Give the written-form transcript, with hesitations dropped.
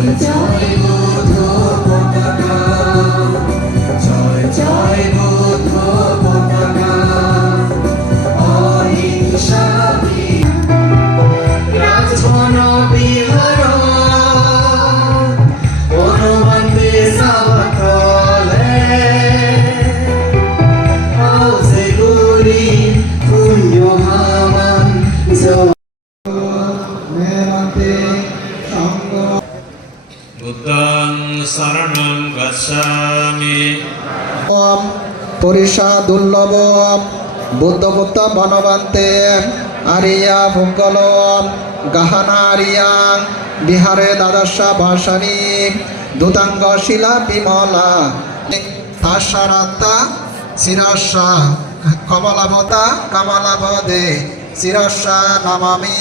জয় জয় বুদ্ধ পতাকা, জয় জয় বুদ্ধ পতাকা, অহিংসা রাজবন বিহার বনবন্দে সাবতলে হাউসে গুলি পুণ্য হামান মেরাতে সঙ্গ বুদ্ধং শরণং গচ্ছামি। পরিষা দুর্লভ বুদ্ধপুত্র বনবন্তে আরিয়া ভঙ্গল গাহানা আরিয়াং বিহারে দ্বাদশ ভাষানি দুতাঙ্গ শিলা বিমলা আশারাত্তা শিরস্যা কমলাবতা কমলাবদে শিরস্যা নমামি।